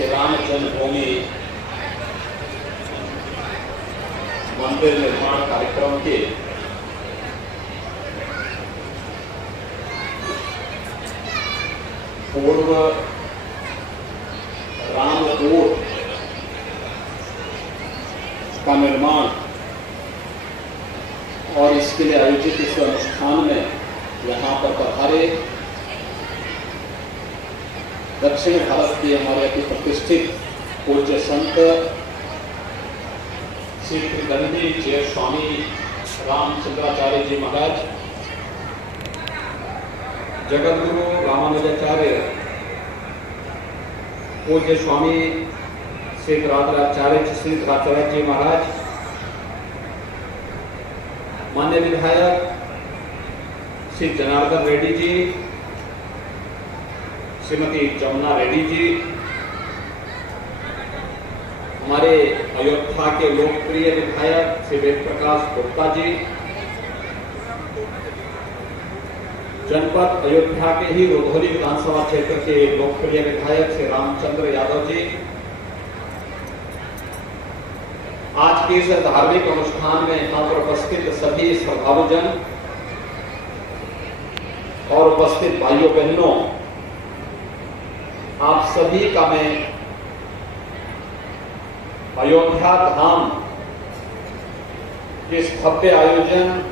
श्री राम जन्मभूमि मंदिर निर्माण कार्यक्रम के पूर्व रामकोट का निर्माण और इसके लिए आयोजित इस अनुष्ठान में यहाँ पर पधारे दक्षिण भारत के हमारे अति प्रतिष्ठित पूज्य संत श्री त्रिदंडी जय स्वामी रामचंद्राचार्य जी महाराज, जगतगुरु रामानुजाचार्य पूज्य स्वामी श्री धराचार्य जी महाराज, मान्य विधायक श्री जनार्दन रेड्डी जी, श्रीमती जमुना रेड्डी जी, हमारे अयोध्या के लोकप्रिय विधायक श्री वेद प्रकाश गुप्ता जी, जनपद अयोध्या के ही रुधौली विधानसभा क्षेत्र के लोकप्रिय विधायक श्री रामचंद्र यादव जी, आज के इस धार्मिक अनुष्ठान में यहाँ पर उपस्थित सभी श्रद्धालुजन और उपस्थित भाइयों बहनों, आप सभी का मैं अयोध्या धाम के इस भव्य आयोजन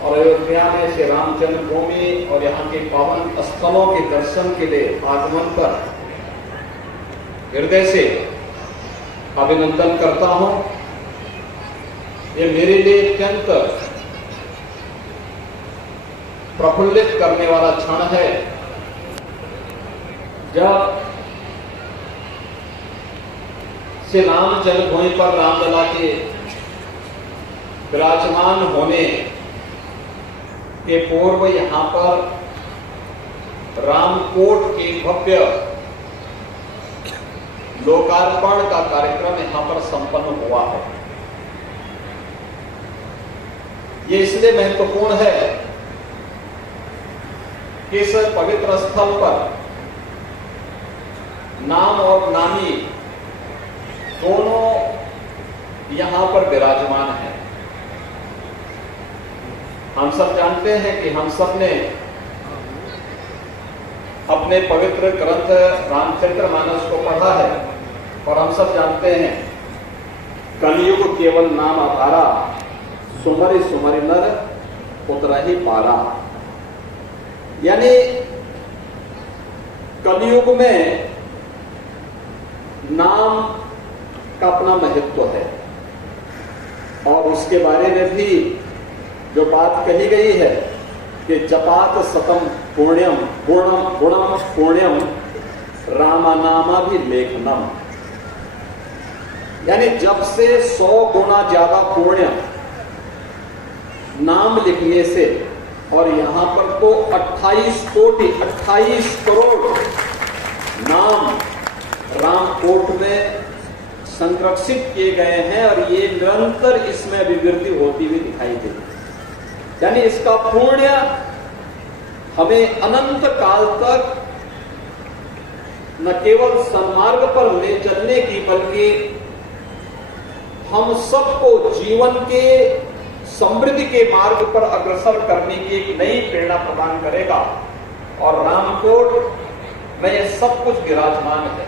और अयोध्या में श्री राम जन्मभूमि और यहाँ के पावन स्थलों के दर्शन के लिए आगमन पर हृदय से अभिनंदन करता हूं। ये मेरे लिए अत्यंत प्रफुल्लित करने वाला क्षण है जब श्री राम जन्मभूमि पर रामलला के विराजमान होने के पूर्व यहाँ पर रामकोट के भव्य लोकार्पण का कार्यक्रम यहाँ पर संपन्न हुआ है। ये इसलिए महत्वपूर्ण है कि इस पवित्र स्थल पर नाम और नामी दोनों यहां पर विराजमान है। हम सब जानते हैं कि हम सब ने अपने पवित्र ग्रंथ रामचरितमानस को पढ़ा है और हम सब जानते हैं कलियुग केवल नाम आधारा, सुमरि सुमरि नर उतरहि पारा। यानी कलियुग में नाम का अपना महत्व है और उसके बारे में भी जो बात कही गई है कि जपात सतम पुण्यम गुणम गुणम पुण्यम रामानामा भी लेखनम, यानी जब से 100 गुना ज्यादा पुण्य नाम लिखने से, और यहां पर तो 28 कोटि 28 करोड़ नाम रामकोट में संरक्षित किए गए हैं और ये निरंतर इसमें अभिवृद्धि होती हुई दिखाई देती है। यानी इसका पुण्य हमें अनंत काल तक न केवल सन्मार्ग पर ले चलने की बल्कि हम सबको जीवन के समृद्धि के मार्ग पर अग्रसर करने की एक नई प्रेरणा प्रदान करेगा। और रामकोट में यह सब कुछ विराजमान है।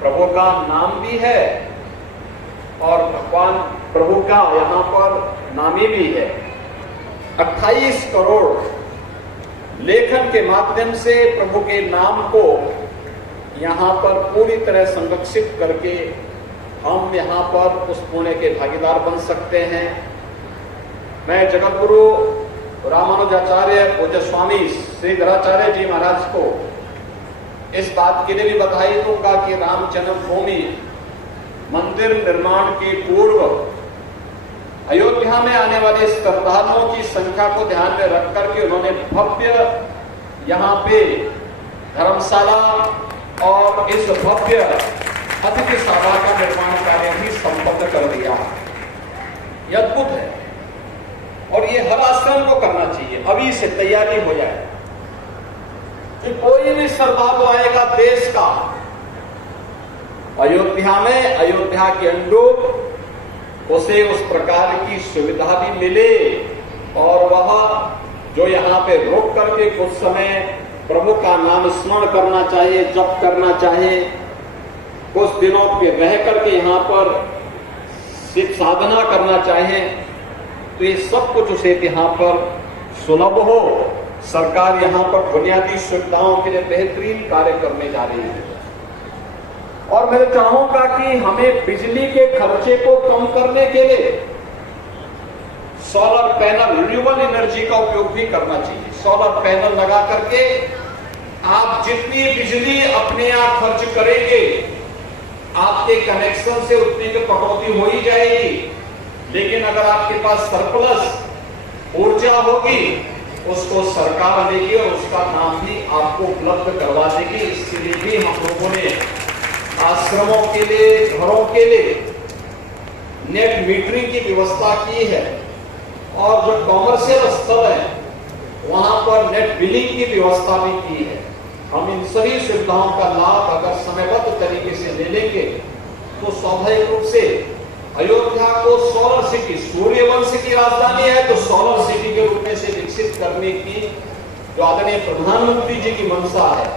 प्रभु का नाम भी है और भगवान प्रभु का यहाँ पर नामी भी है। 28 करोड़ लेखन के माध्यम से प्रभु के नाम को यहाँ पर पूरी तरह संरक्षित करके हम यहाँ पर उस पुण्य के भागीदार बन सकते हैं। मैं जगतगुरु रामानुजाचार्य पूज्य स्वामी श्री धराचार्य जी महाराज को इस बात के लिए भी बधाई दूंगा कि राम जन्मभूमि मंदिर निर्माण के पूर्व अयोध्या में आने वाले श्रद्धालुओं की संख्या को ध्यान में रख करके उन्होंने भव्य यहाँ पे धर्मशाला और इस भव्य अतिथि सभा का निर्माण कार्य भी संपन्न कर दिया। यह अद्भुत है और ये हर आश्रम को करना चाहिए। अभी से तैयारी हो जाए कि कोई भी श्रद्धालु आएगा देश का अयोध्या में अयोध्या के अनुरूप उसे उस प्रकार की सुविधा भी मिले और वह जो यहाँ पे रोक करके कुछ समय प्रभु का नाम स्मरण करना चाहिए, जप करना चाहिए, कुछ दिनों के रह करके यहाँ पर सिर्फ साधना करना चाहिए, तो ये सब कुछ उसे यहाँ पर सुलभ हो। सरकार यहाँ पर बुनियादी सुविधाओं के लिए बेहतरीन कार्य करने जा रही है और मैं चाहूंगा कि हमें बिजली के खर्चे को कम करने के लिए सोलर पैनल, रिन्यूएबल एनर्जी का उपयोग भी करना चाहिए। सोलर पैनल लगा करके आप जितनी बिजली अपने यहाँ खर्च करेंगे आपके कनेक्शन से उतनी की कटौती हो ही जाएगी, लेकिन अगर आपके पास सरप्लस ऊर्जा होगी उसको सरकार देगी और उसका नाम भी आपको उपलब्ध करवा देगी। इसके लिए भी हम लोगों ने आश्रमों के लिए, घरों के लिए नेट मीटरिंग की व्यवस्था की है और जो कॉमर्शियल स्थल है वहां पर नेट बिलिंग की व्यवस्था भी की है। हम इन सभी सुविधाओं का लाभ अगर समयबद्ध तरीके से ले लेंगे तो स्वाभाविक रूप से अयोध्या को सोलर सिटी, सूर्यवंश की राजधानी है तो सोलर सिटी के रूप में से विकसित करने की जो आदरणीय प्रधानमंत्री जी की मंशा है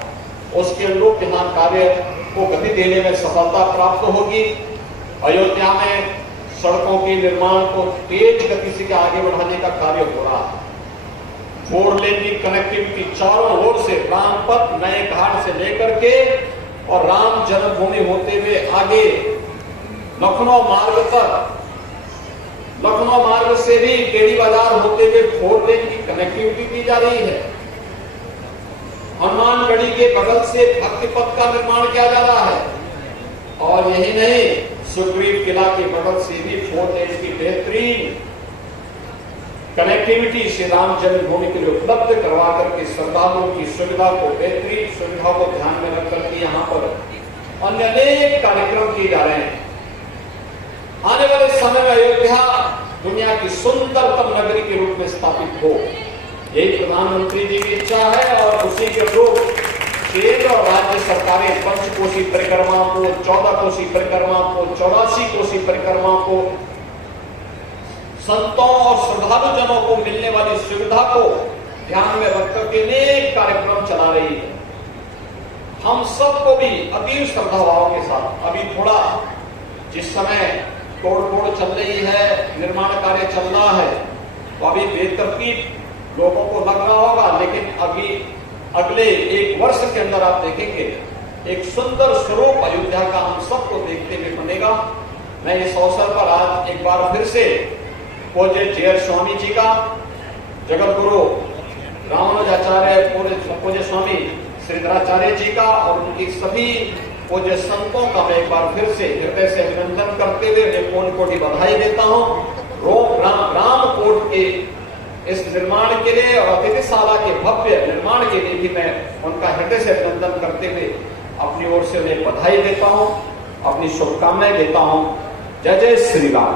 उसके अनुरूप यहाँ कार्य को गति देने में सफलता प्राप्त होगी। अयोध्या में सड़कों के निर्माण को तेज गति से आगे बढ़ाने का कार्य हो रहा है। 4 लेन की कनेक्टिविटी चारों ओर से रामपथ, नए घाट से लेकर के और राम जन्मभूमि होते हुए आगे लखनऊ मार्ग तक, लखनऊ मार्ग से भी केडी बाजार होते हुए 4 लेन की कनेक्टिविटी दी जा रही है। हनुमानगढ़ी के बगल से भक्ति पथ का निर्माण किया जा रहा है और यही नहीं, सुग्रीव किला के बगल से भी 4 लेन की बेहतरीन कनेक्टिविटी श्री राम जन्मभूमि के लिए उपलब्ध करवा करके श्रद्धालुओं की सुविधा को, बेहतरीन सुविधाओं को ध्यान में रख करके यहाँ पर अन्य अनेक कार्यक्रम किए जा रहे हैं। आने वाले समय में अयोध्या दुनिया की सुंदरतम नगरी के रूप में स्थापित हो, यही प्रधानमंत्री जी की इच्छा है और उसी के अनुरूप केंद्र और राज्य सरकारें पंचकोशी परिक्रमा को, 14 कोशी परिक्रमा को, 84 कोशी परिक्रमा को, संतों और श्रद्धालु जनों को मिलने वाली सुविधा को ध्यान में रखकर के अनेक कार्यक्रम चला रही है। हम सबको भी अति श्रद्धा भाव के साथ अभी थोड़ा जिस समय तोड़-फोड़ चल रही है, निर्माण कार्य चल रहा है, तो अभी बेतरतीब लोगों को लग रहा होगा, लेकिन अभी अगले 1 वर्ष के अंदर आप देखेंगे एक सुंदर स्वरूप अयोध्या का हम सबको देखते हुए बनेगा। मैं इस अवसर पर आज एक बार फिर से पूज्य जय स्वामी जी का, जगत गुरु रामानुजाचार्य पूज्य स्वामी श्रीधराचार्य जी का और उनकी सभी पूज्य संतों का मैं एक बार फिर से हृदय से अभिनंदन करते हुए उन्हें कोटि बधाई देता हूँ। रामकोट के इस निर्माण के लिए और अतिथिशाला के भव्य निर्माण के लिए भी मैं उनका हृदय से अभिनंदन करते हुए अपनी ओर से उन्हें बधाई देता हूँ, अपनी शुभकामनाएं देता हूँ। जय जय श्री राम।